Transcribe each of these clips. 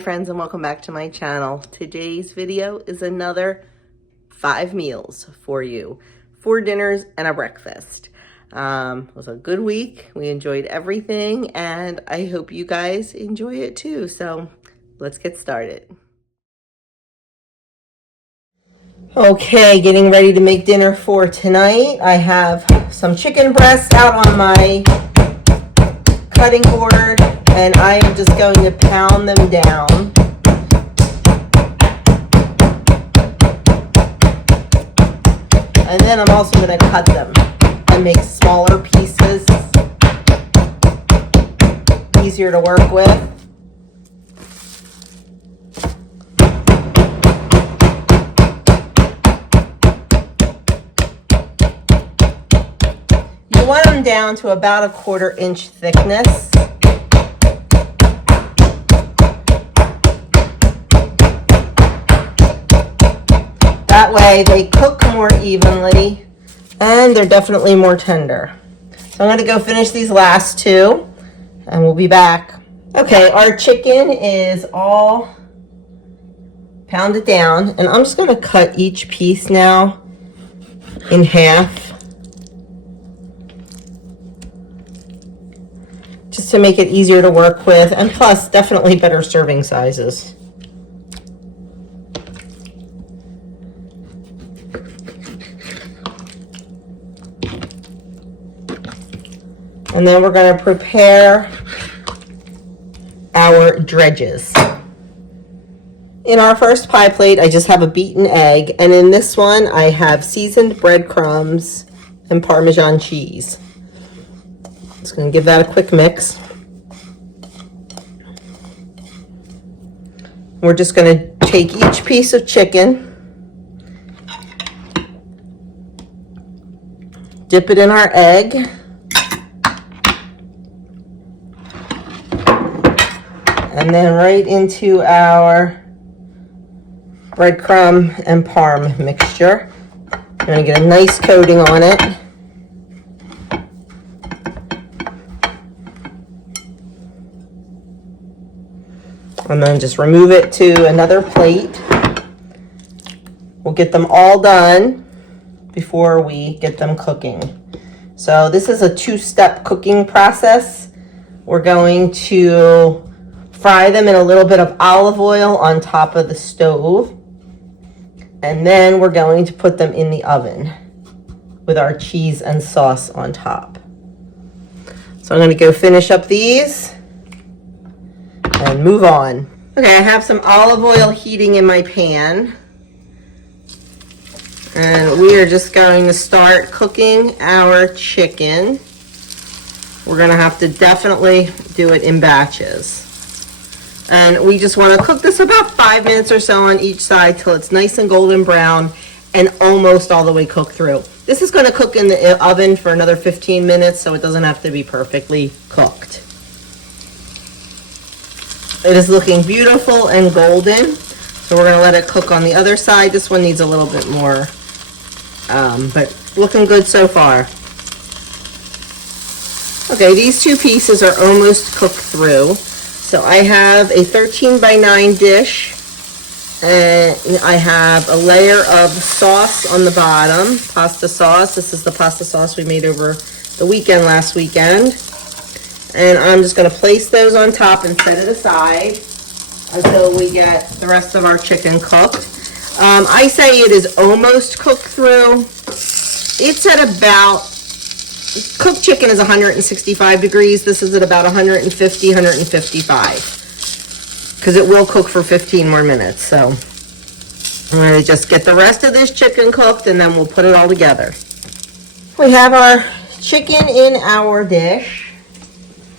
friends, and welcome back to my channel. Today's video is another 5 meals for you, 4 dinners and a breakfast. It was a good week. We enjoyed everything, and I hope you guys enjoy it too. So let's get started. Okay, getting ready to make dinner for tonight. I have some chicken breasts out on my cutting board, and I am just going to pound them down. And then I'm also going to cut them and make smaller pieces, easier to work with. You want them down to about a 1/4 inch thickness. That way they cook more evenly and they're definitely more tender. So I'm going to go finish these last 2 and we'll be back. Okay, our chicken is all pounded down, and I'm just going to cut each piece now in half, just to make it easier to work with, and plus definitely better serving sizes. And then we're going to prepare our dredges. In our first pie plate, I just have a beaten egg, and in this one I have seasoned breadcrumbs and Parmesan cheese. Just going to give that a quick mix. We're just going to take each piece of chicken, dip it in our egg, and then right into our breadcrumb and parm mixture. You're going to get a nice coating on it. And then just remove it to another plate. We'll get them all done before we get them cooking. So this is a 2-step cooking process. We're going to fry them in a little bit of olive oil on top of the stove. And then we're going to put them in the oven with our cheese and sauce on top. So I'm going to go finish up these and move on. Okay, I have some olive oil heating in my pan. And we are just going to start cooking our chicken. We're going to have to definitely do it in batches. And we just want to cook this about 5 minutes or so on each side till it's nice and golden brown and almost all the way cooked through. This is going to cook in the oven for another 15 minutes, so it doesn't have to be perfectly cooked. It is looking beautiful and golden, so we're going to let it cook on the other side. This one needs a little bit more, but looking good so far. Okay, these 2 pieces are almost cooked through. So I have a 13 by 9 dish, and I have a layer of sauce on the bottom, pasta sauce. This is the pasta sauce we made over the weekend last weekend. And I'm just going to place those on top and set it aside until we get the rest of our chicken cooked. I say it is almost cooked through. It's at about, cooked chicken is 165 degrees. This is at about 150, 155. Because it will cook for 15 more minutes. So I'm going to just get the rest of this chicken cooked, and then we'll put it all together. We have our chicken in our dish.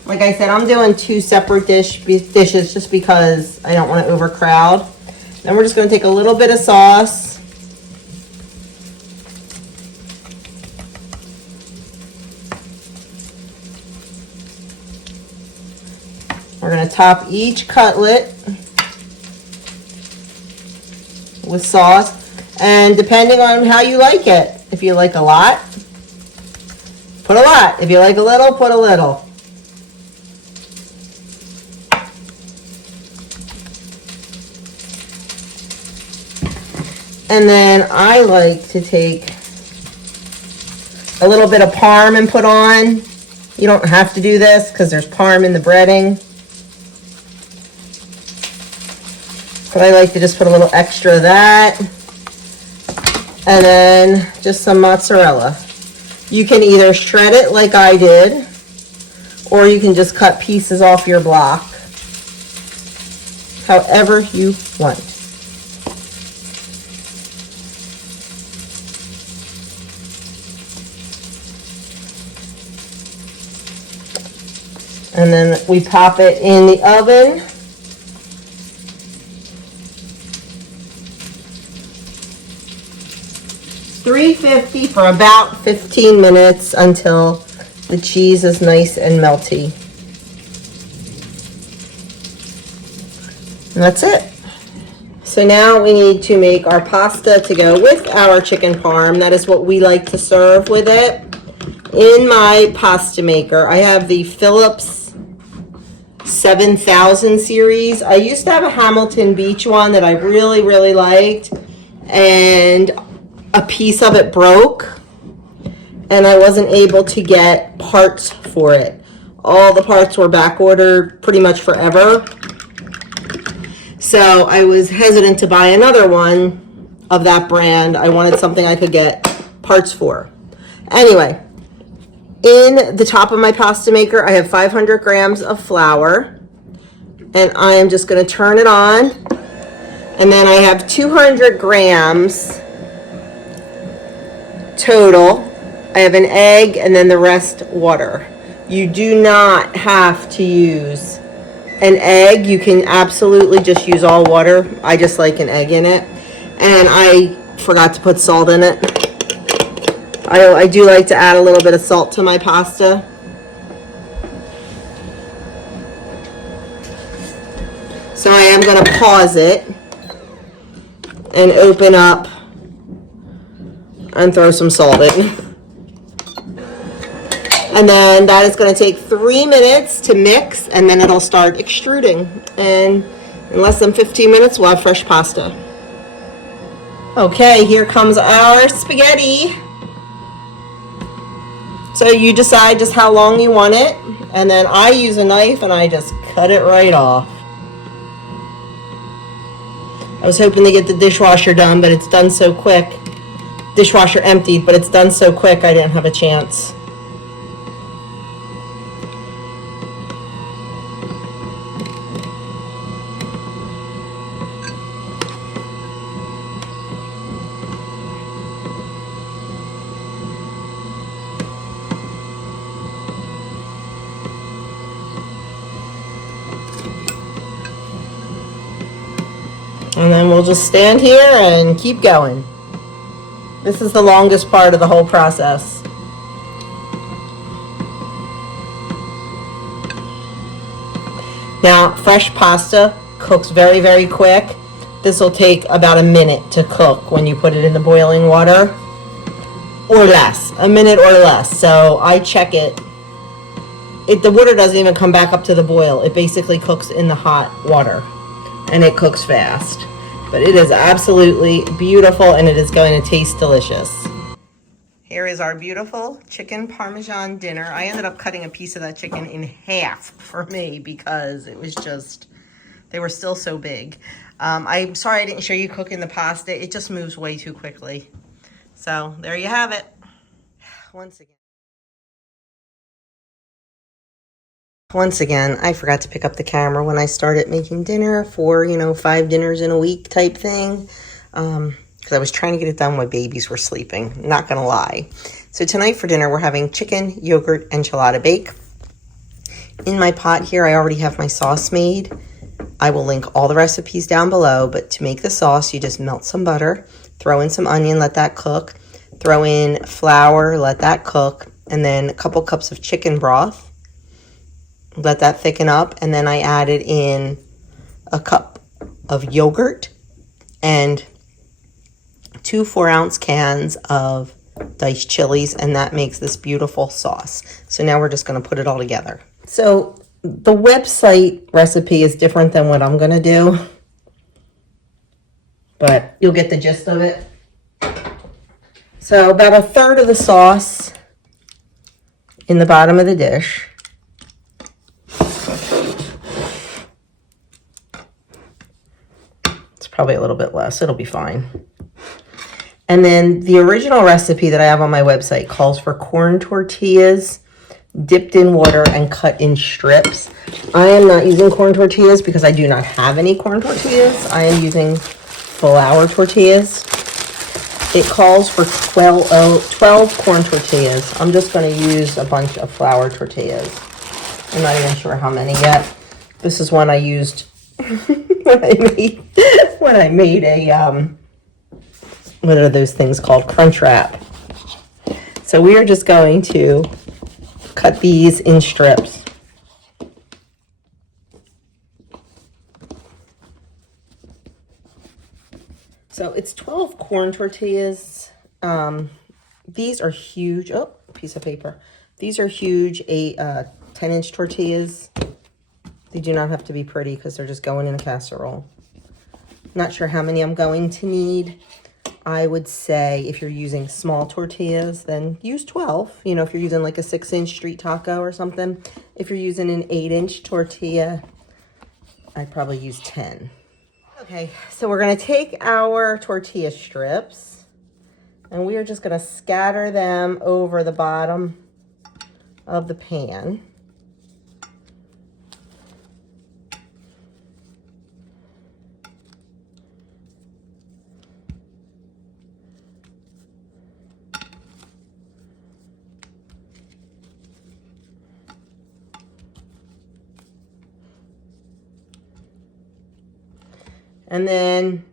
Like I said, I'm doing 2 separate dishes just because I don't want to overcrowd. Then we're just going to take a little bit of sauce. We're going to top each cutlet with sauce, and depending on how you like it, if you like a lot, put a lot. If you like a little, put a little. And then I like to take a little bit of parm and put on. You don't have to do this because there's parm in the breading. But I like to just put a little extra of that. And then just some mozzarella. You can either shred it like I did, or you can just cut pieces off your block. However you want. And then we pop it in the oven. $350 for about 15 minutes until the cheese is nice and melty. And that's it. So now we need to make our pasta to go with our chicken parm. That is what we like to serve with it. In my pasta maker, I have the Philips 7000 series. I used to have a Hamilton Beach one that I really, really liked, and a piece of it broke, and I wasn't able to get parts for it. All the parts were back ordered pretty much forever. So I was hesitant to buy another one of that brand. I wanted something I could get parts for. Anyway, in the top of my pasta maker, I have 500 grams of flour, and I am just going to turn it on. And then I have 200 grams total. I have an egg and then the rest water. You do not have to use an egg. You can absolutely just use all water. I just like an egg in it. And I forgot to put salt in it. I do like to add a little bit of salt to my pasta. So I am going to pause it and open up and throw some salt in. And then that is going to take 3 minutes to mix, and then it'll start extruding. And in less than 15 minutes, we'll have fresh pasta. Okay, here comes our spaghetti. So you decide just how long you want it, and then I use a knife and I just cut it right off. I was hoping to get the dishwasher done, but it's done so quick. Dishwasher emptied, but it's done so quick I didn't have a chance. And then we'll just stand here and keep going. This is the longest part of the whole process. Now, fresh pasta cooks very, very quick. This will take about a minute to cook when you put it in the boiling water, or less, a minute or less. So I check it. The water doesn't even come back up to the boil. It basically cooks in the hot water, and it cooks fast. But it is absolutely beautiful, and it is going to taste delicious. Here is our beautiful chicken parmesan dinner. I ended up cutting a piece of that chicken in half for me because it was just, they were still so big. I'm sorry I didn't show you cooking the pasta. It just moves way too quickly. So there you have it. Once again, I forgot to pick up the camera when I started making dinner for, 5 dinners in a week type thing. Because I was trying to get it done while babies were sleeping. Not going to lie. So tonight for dinner, we're having chicken yogurt enchilada bake. In my pot here, I already have my sauce made. I will link all the recipes down below. But to make the sauce, you just melt some butter, throw in some onion, let that cook. Throw in flour, let that cook. And then a couple cups of chicken broth. Let that thicken up, and then I added in a cup of yogurt and 2 4-ounce cans of diced chilies, and that makes this beautiful sauce. So now we're just going to put it all together. So the website recipe is different than what I'm going to do, but you'll get the gist of it. So about a third of the sauce in the bottom of the dish. It's probably a little bit less. It'll be fine. And then the original recipe that I have on my website calls for corn tortillas dipped in water and cut in strips. I am not using corn tortillas because I do not have any corn tortillas. I am using flour tortillas. It calls for 12 corn tortillas. I'm just going to use a bunch of flour tortillas. I'm not even sure how many yet. This is one I used when I made a what are those things called? Crunch wrap. So we are just going to cut these in strips. So it's 12 corn tortillas. These are huge. Oh, piece of paper. These are huge 10-inch tortillas. They do not have to be pretty because they're just going in a casserole. Not sure how many I'm going to need. I would say if you're using small tortillas, then use 12. You know, if you're using like a 6-inch street taco or something. If you're using an 8-inch tortilla, I'd probably use 10. Okay, so we're going to take our tortilla strips and we are just going to scatter them over the bottom of the pan. And then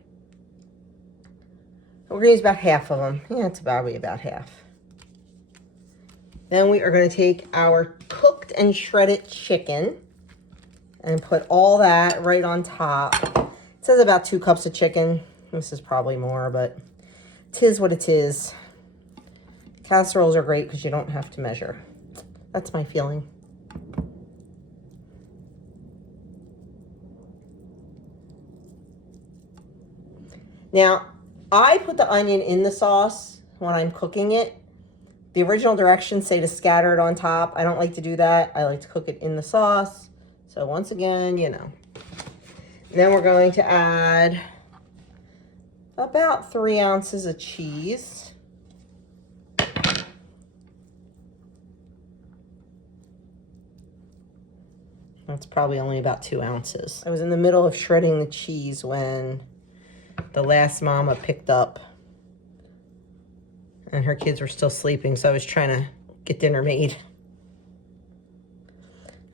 we're going to use about half of them. Yeah, it's probably about half. Then we are going to take our cooked and shredded chicken and put all that right on top. It says about 2 cups of chicken. This is probably more, but it is what it is. Casseroles are great because you don't have to measure. That's my feeling. Now, I put the onion in the sauce when I'm cooking it. The original directions say to scatter it on top. I don't like to do that. I like to cook it in the sauce. So once again, you know. Then we're going to add about 3 ounces of cheese. That's probably only about 2 ounces. I was in the middle of shredding the cheese when the last mama picked up and her kids were still sleeping, so I was trying to get dinner made.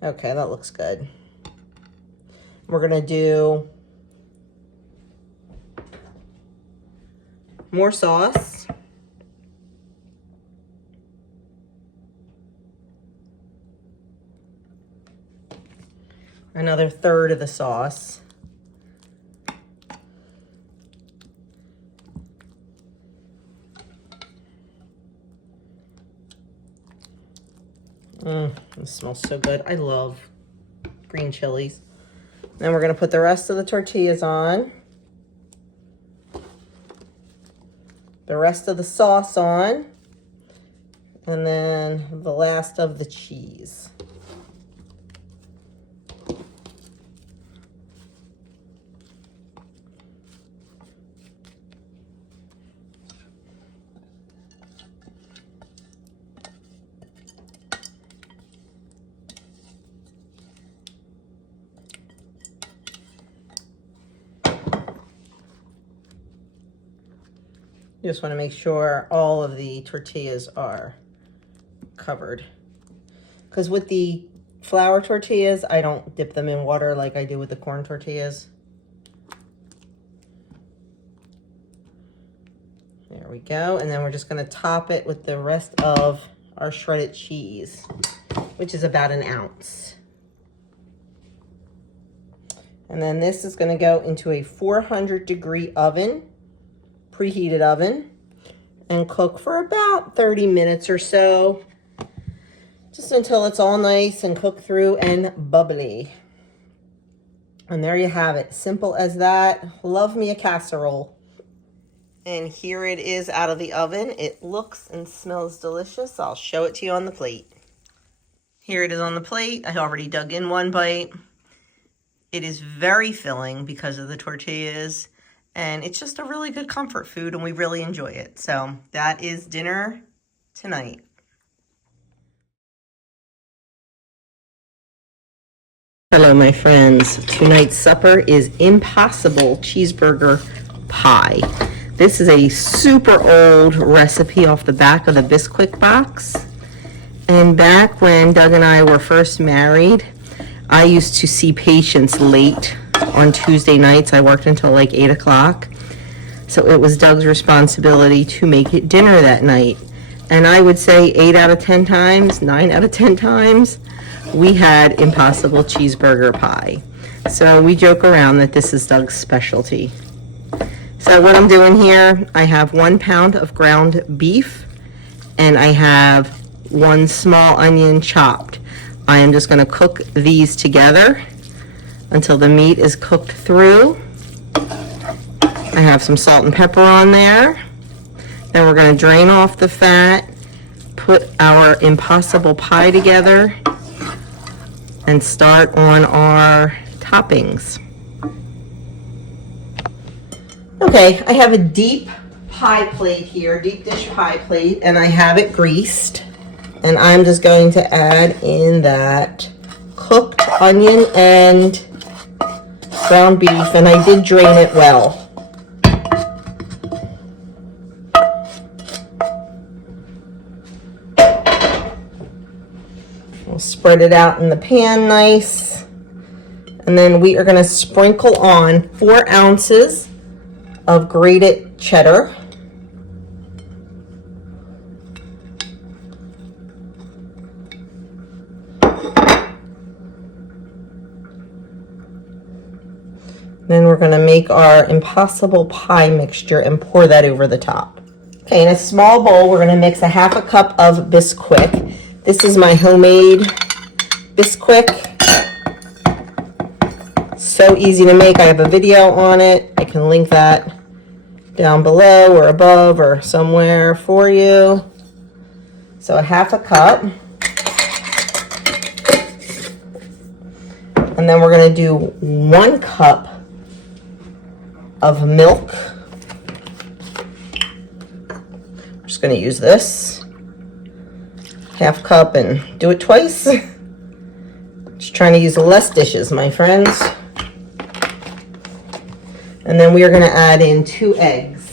Okay, that looks good. We're gonna do more sauce. Another third of the sauce. It smells so good. I love green chilies. Then we're going to put the rest of the tortillas on. The rest of the sauce on. And then the last of the cheese. You just want to make sure all of the tortillas are covered. Because with the flour tortillas, I don't dip them in water like I do with the corn tortillas. There we go. And then we're just going to top it with the rest of our shredded cheese, which is about 1 ounce. And then this is going to go into a 400-degree oven, preheated oven, and cook for about 30 minutes or so, just until it's all nice and cooked through and bubbly. And there you have it. Simple as that. Love me a casserole. And here it is out of the oven. It looks and smells delicious. I'll show it to you on the plate. Here it is on the plate. I already dug in one bite. It is very filling because of the tortillas. And it's just a really good comfort food and we really enjoy it. So that is dinner tonight. Hello, my friends. Tonight's supper is Impossible Cheeseburger Pie. This is a super old recipe off the back of the Bisquick box. And back when Doug and I were first married, I used to see patients late on Tuesday nights. I worked until like 8 o'clock. So it was Doug's responsibility to make it dinner that night. And I would say 8 out of 10 times, 9 out of 10 times, we had Impossible Cheeseburger Pie. So we joke around that this is Doug's specialty. So what I'm doing here, I have 1 pound of ground beef and I have 1 small onion chopped. I am just going to cook these together until the meat is cooked through. I have some salt and pepper on there. Then we're going to drain off the fat, put our Impossible Pie together, and start on our toppings. Okay, I have a deep pie plate here, deep dish pie plate, and I have it greased. And I'm just going to add in that cooked onion and ground beef, and I did drain it well. We'll spread it out in the pan nice. And then we are going to sprinkle on 4 ounces of grated cheddar. Then we're going to make our Impossible Pie mixture and pour that over the top. Okay, in a small bowl, we're going to mix a 1/2 cup of Bisquick. This is my homemade Bisquick. So easy to make. I have a video on it. I can link that down below or above or somewhere for you. So a 1/2 cup. And then we're going to do 1 cup of milk. I'm just going to use this 1/2 cup and do it twice. Just trying to use less dishes, my friends. And then we are going to add in 2 eggs.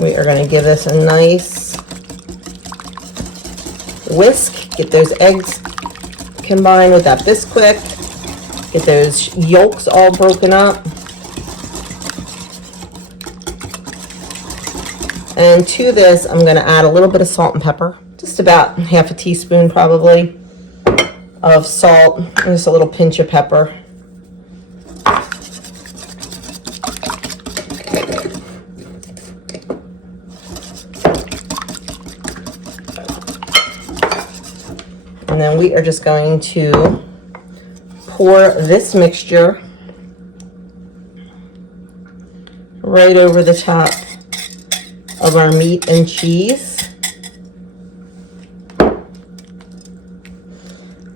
We are going to give this a nice whisk. Get those eggs combined with that Bisquick. Get those yolks all broken up. And to this, I'm going to add a little bit of salt and pepper. Just about 1/2 teaspoon probably of salt. And just a little pinch of pepper. And then we are just going to pour this mixture right over the top of our meat and cheese.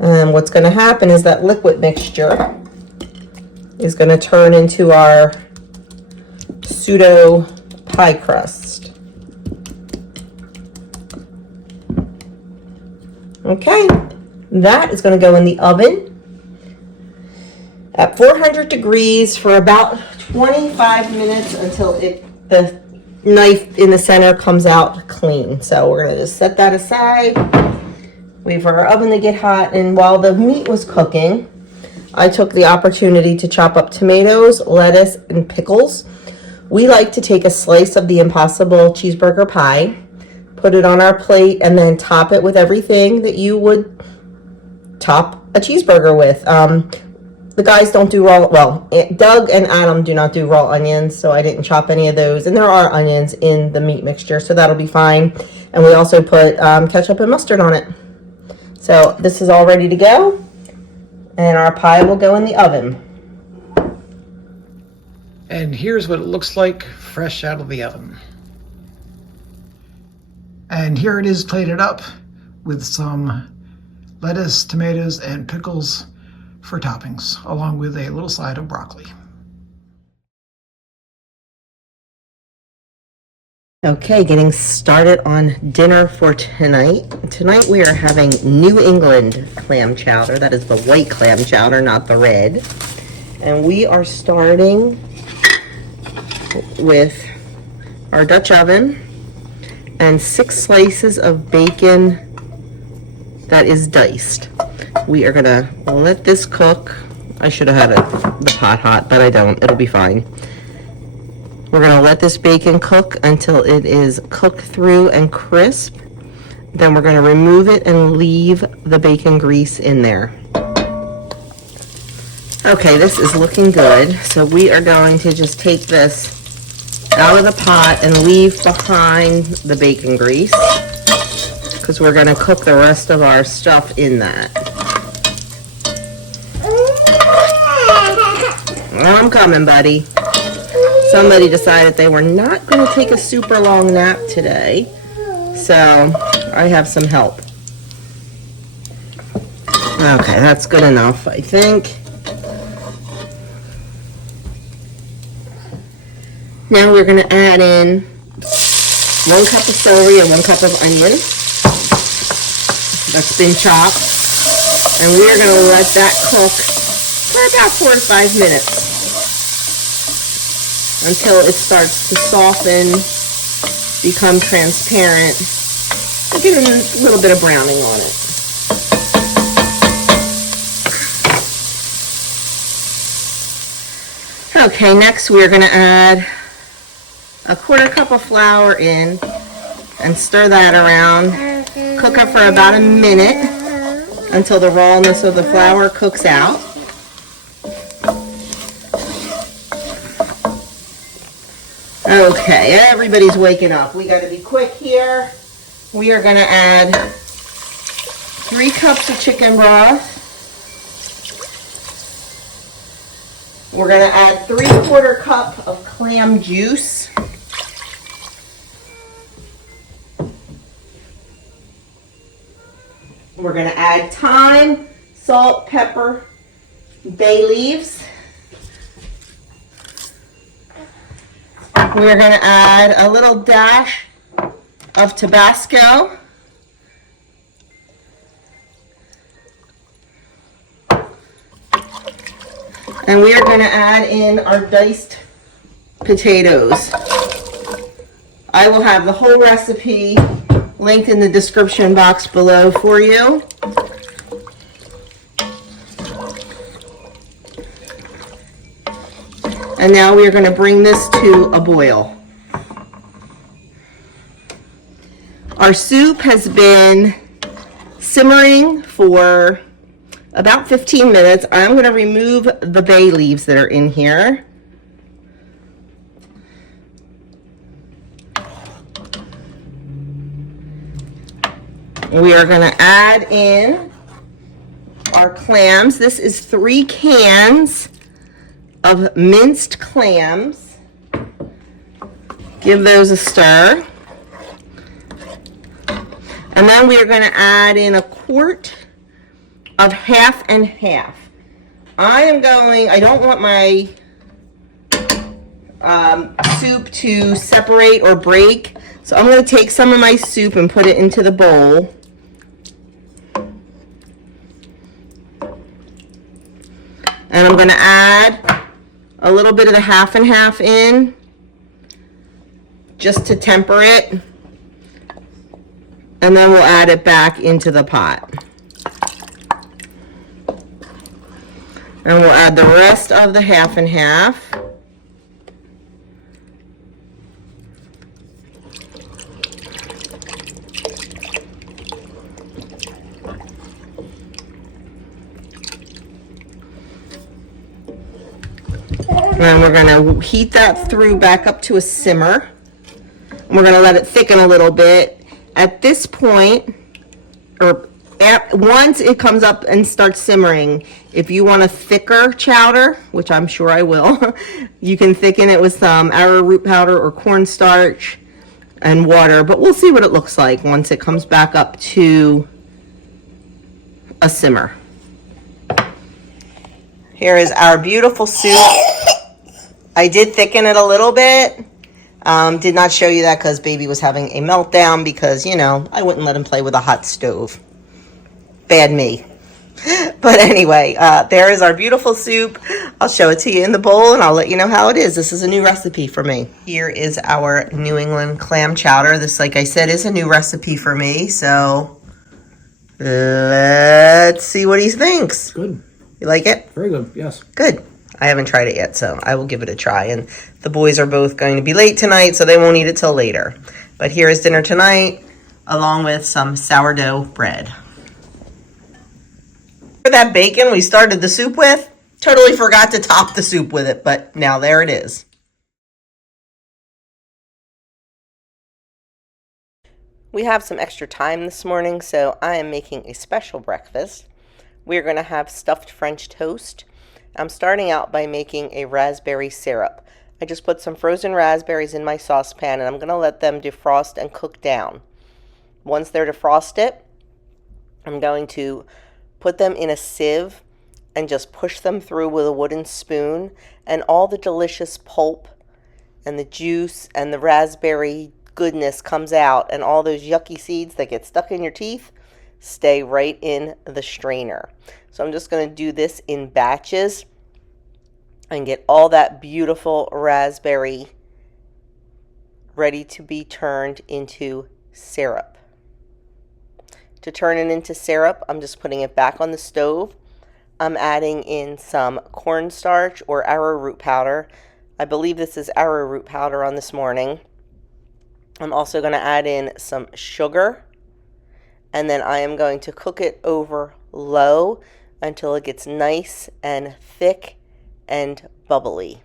And what's going to happen is that liquid mixture is going to turn into our pseudo pie crust. Okay, that is going to go in the oven at 400 degrees for about 25 minutes until the knife in the center comes out clean. So we're going to just set that aside. Wait for our oven to get hot. And while the meat was cooking, I took the opportunity to chop up tomatoes, lettuce, and pickles. We like to take a slice of the Impossible Cheeseburger Pie, put it on our plate, and then top it with everything that you would top a cheeseburger with. The guys don't do raw, well, Doug and Adam do not do raw onions, so I didn't chop any of those. And there are onions in the meat mixture, so that'll be fine. And we also put ketchup and mustard on it. So this is all ready to go, and our pie will go in the oven. And here's what it looks like fresh out of the oven. And here it is plated up with some lettuce, tomatoes, and pickles for toppings, along with a little side of broccoli. Okay, getting started on dinner for tonight. Tonight we are having New England clam chowder. That is the white clam chowder, not the red. And we are starting with our Dutch oven and 6 slices of bacon that is diced. We are gonna let this cook. I should have had the pot hot, but I don't. It'll be fine. We're gonna let this bacon cook until it is cooked through and crisp. Then we're gonna remove it and leave the bacon grease in there. Okay, this is looking good. So we are going to just take this out of the pot and leave behind the bacon grease, because we're gonna cook the rest of our stuff in that. I'm coming, buddy. Somebody decided they were not going to take a super long nap today, so I have some help. Okay, that's good enough, I think. Now we're going to add in 1 cup of celery and 1 cup of onion that's been chopped, and we are going to let that cook for about 4 to 5 minutes until it starts to soften, become transparent, and get a little bit of browning on it. Okay, next we're going to add a 1/4 cup of flour in and stir that around. Cook it for about a minute until the rawness of the flour cooks out. Okay, everybody's waking up. We got to be quick here. We are going to add 3 cups of chicken broth. We're going to add 3/4 cup of clam juice. We're going to add thyme, salt, pepper, bay leaves. We're going to add a little dash of Tabasco. And we are going to add in our diced potatoes. I will have the whole recipe linked in the description box below for you. And now we are going to bring this to a boil. Our soup has been simmering for about 15 minutes. I'm going to remove the bay leaves that are in here. We are going to add in our clams. This is 3 cans of minced clams. Give those a stir. And then we are going to add in a quart of half and half. I don't want my soup to separate or break, so I'm going to take some of my soup and put it into the bowl. And I'm going to add a little bit of the half and half in, just to temper it. And then we'll add it back into the pot. And we'll add the rest of the half and half. And then we're gonna heat that through back up to a simmer. And we're gonna let it thicken a little bit. At this point, or once it comes up and starts simmering, if you want a thicker chowder, which I'm sure I will, you can thicken it with some arrowroot powder or cornstarch and water, but we'll see what it looks like once it comes back up to a simmer. Here is our beautiful soup. I did thicken it a little bit. Did not show you that because baby was having a meltdown because, you know, I wouldn't let him play with a hot stove. Bad me. But anyway, there is our beautiful soup. I'll show it to you in the bowl and I'll let you know how it is. This is a new recipe for me. Here is our New England clam chowder. This, like I said, is a new recipe for me. So let's see what he thinks. Good. You like it? Very good, yes. Good. I haven't tried it yet, so I will give it a try. And the boys are both going to be late tonight, so they won't eat it till later. But here is dinner tonight, along with some sourdough bread. For that bacon we started the soup with, totally forgot to top the soup with it, but now there it is. We have some extra time this morning, so I am making a special breakfast. We're going to have stuffed French toast. I'm starting out by making a raspberry syrup. I just put some frozen raspberries in my saucepan and I'm going to let them defrost and cook down. Once they're defrosted, I'm going to put them in a sieve and just push them through with a wooden spoon, and all the delicious pulp and the juice and the raspberry goodness comes out, and all those yucky seeds that get stuck in your teeth stay right in the strainer. So I'm just going to do this in batches and get all that beautiful raspberry ready to be turned into syrup. To turn it into syrup, I'm just putting it back on the stove. I'm adding in some cornstarch or arrowroot powder. I believe this is arrowroot powder on this morning. I'm also going to add in some sugar. And then I am going to cook it over low until it gets nice and thick and bubbly.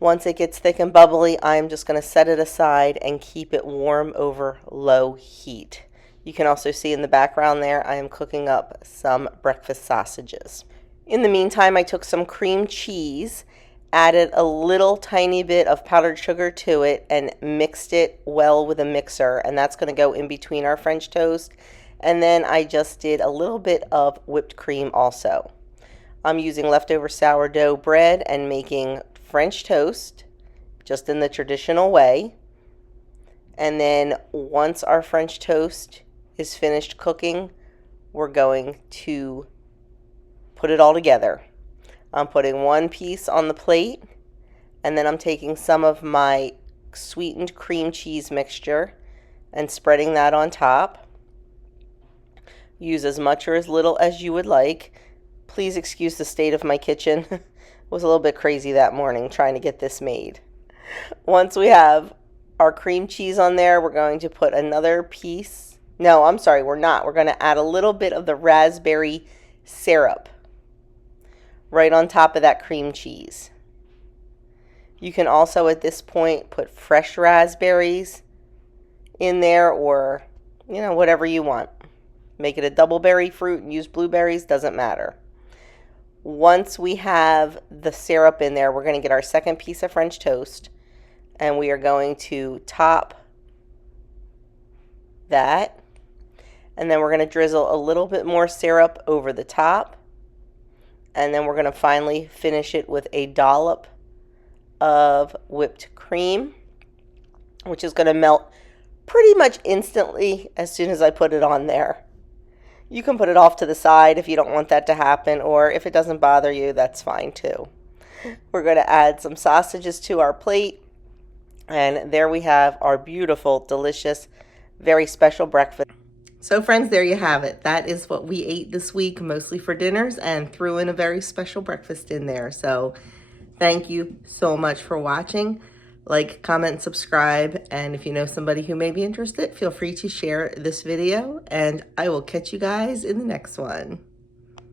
Once it gets thick and bubbly, I'm just going to set it aside and keep it warm over low heat. You can also see in the background there, I am cooking up some breakfast sausages. In the meantime, I took some cream cheese, added a little tiny bit of powdered sugar to it, and mixed it well with a mixer, and that's going to go in between our French toast. And then I just did a little bit of whipped cream also. I'm using leftover sourdough bread and making French toast just in the traditional way. And then once our French toast is finished cooking, we're going to put it all together. I'm putting one piece on the plate, and then I'm taking some of my sweetened cream cheese mixture and spreading that on top. Use as much or as little as you would like. Please excuse the state of my kitchen. It was a little bit crazy that morning trying to get this made. Once we have our cream cheese on there, we're going to put another piece. No, I'm sorry, we're not. We're going to add a little bit of the raspberry syrup right on top of that cream cheese. You can also at this point put fresh raspberries in there, or whatever you want. Make it a double berry fruit and use blueberries, doesn't matter. Once we have the syrup in there, we're going to get our second piece of French toast, and we are going to top that, and then we're going to drizzle a little bit more syrup over the top. And then we're going to finally finish it with a dollop of whipped cream, which is going to melt pretty much instantly as soon as I put it on there. You can put it off to the side if you don't want that to happen, or if it doesn't bother you, that's fine too. We're going to add some sausages to our plate, and there we have our beautiful, delicious, very special breakfast. So friends, there you have it. That is what we ate this week, mostly for dinners, and threw in a very special breakfast in there. So thank you so much for watching. Like, comment, subscribe, and if you know somebody who may be interested, feel free to share this video, and I will catch you guys in the next one.